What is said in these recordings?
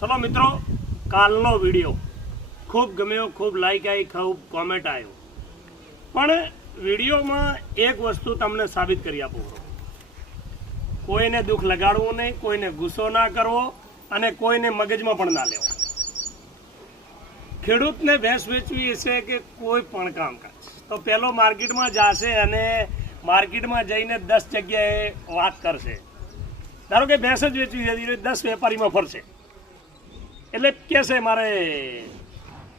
चलो मित्रों, कालनो विडियो खूब गम्यो, खूब लाइक आई, खूब कॉमेंट आयो। पण विडियो में एक वस्तु तमने साबित करी आपो। कोईने दुख लगाड़वू नहीं, कोईने गुस्सो ना करवो अने कोईने मगज में पण ना लेवो। खेडूत ने भैंस वेचवी हशे के कोई पण कामकाज तो पहलो मार्केट में जाशे अने मार्केट में जईने 10 जग्याए वात करशे। धारो के भैंस ज वेचवी छे, 10 वेपारी में फरशे એટલે કે છે મારે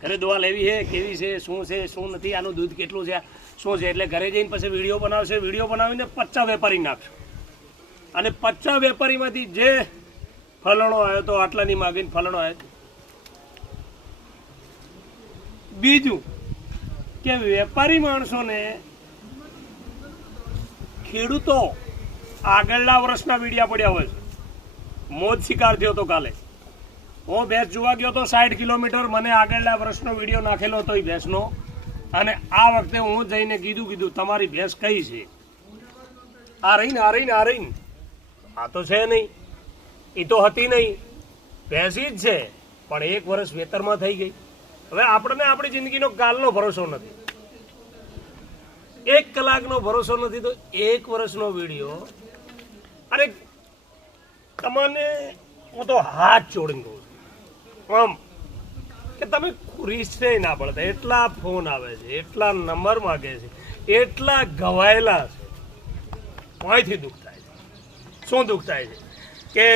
ઘરે દવા લેવી છે, કેવી છે, શું નથી, આનું દૂધ કેટલું છે, શું છે, એટલે ઘરે જઈને પછી વિડીયો બનાવશે, વિડીયો બનાવીને 50 વેપારી નાખશે અને 50 વેપારીમાંથી જે ફલણો આવ્યો તો આટલાની માગીને ફલણો આવ્યો। બીજું કે વેપારી માણસોને ખેડૂતો આગળના વર્ષના વિડીયા પડ્યા હોય છે। મોજ શિકાર થયો તો કાલે હું ભેંસ જોવા ગયો તો 60 કિલોમીટર, મને આગળના વર્ષનો વિડીયો નાખેલો હતો એ ભેંસનો અને આ વખતે હું જઈને કીધું તમારી ભેંસ કઈ છે? આ રહીને આ તો છે નહીં, એ તો હતી નહીં, ભેંસી જ છે પણ 1 વર્ષ વેતરમાં થઈ ગઈ। હવે આપણને આપણી જિંદગીનો કાલનો ભરોસો નથી, 1 કલાકનો ભરોસો નથી, તો 1 વર્ષનો વિડીયો। અરે તમને હું તો હાથ જોડીને કહું આમ કે તમે રીસે ના પડતા, એટલા ફોન આવે છે, એટલા નંબર માગે છે, એટલા ગવાયેલા છે, કોઈથી દુઃખ થાય છે। શું દુઃખ થાય છે કે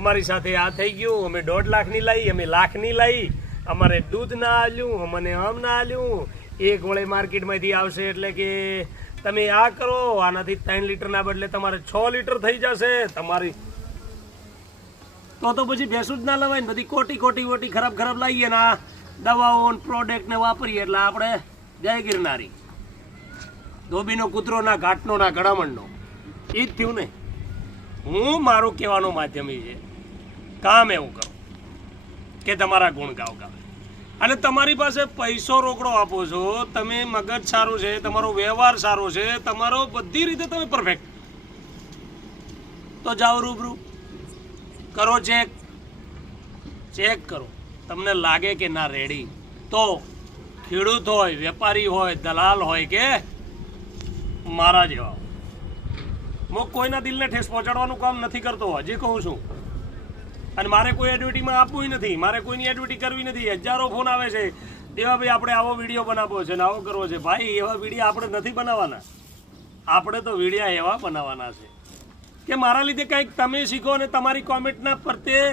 અમારી સાથે આ થઈ ગયું, અમે 1.5 લાખની લાવી, અમે લાખની લાવી, અમારે દૂધ ના આલ્યું, અમને આમ ના આલ્યું, એક વળે માર્કેટમાંથી આવશે એટલે કે તમે આ કરો, આનાથી 3 લીટરના બદલે તમારે 6 લીટર થઈ જશે તમારી। તો પછી ભેંસું જ ના લવાય ને, બધી કોટી ખરાબ લાવીએ ને આ દવાઓ પ્રોડક્ટ ને વાપરીએ એટલે આપણે જય ગિરનારી, ધોબીનો કૂતરો ના ઘાટનો ના ગળામણનો, એ જ થયું ને। હું મારું કહેવાનો માધ્યમ એ છે, કામ એવું કરો કે તમારા ગુણ ગાવ અને તમારી પાસે પૈસો રોકડો આપો છો, તમે મગજ સારું છે, તમારો વ્યવહાર સારો છે, તમારો બધી રીતે તમે પરફેક્ટ, તો જાઓ રૂબરૂ કરો, ચેક કરો, તમને લાગે કે ના રેડી, તો ખેડૂત હોય, વેપારી હોય, દલાલ હોય કે મારા જેવા, હું કોઈના દિલને ઠેસ પહોંચાડવાનું કામ નથી કરતો, હજી કહું છું। અને મારે કોઈ એડવર્ટીમાં આપવું નથી, મારે કોઈની એડવર્ટી કરવી નથી। હજારો ફોન આવે છે, દેવાભાઈ આપણે આવો વિડીયો બનાવવો છે ને આવો કરવો છે। ભાઈ એવા વિડીયો આપણે નથી બનાવવાના, આપણે તો વિડીયા એવા બનાવવાના છે કે મારા લીધે કંઈક તમે શીખો અને તમારી કોમેન્ટના પ્રત્યે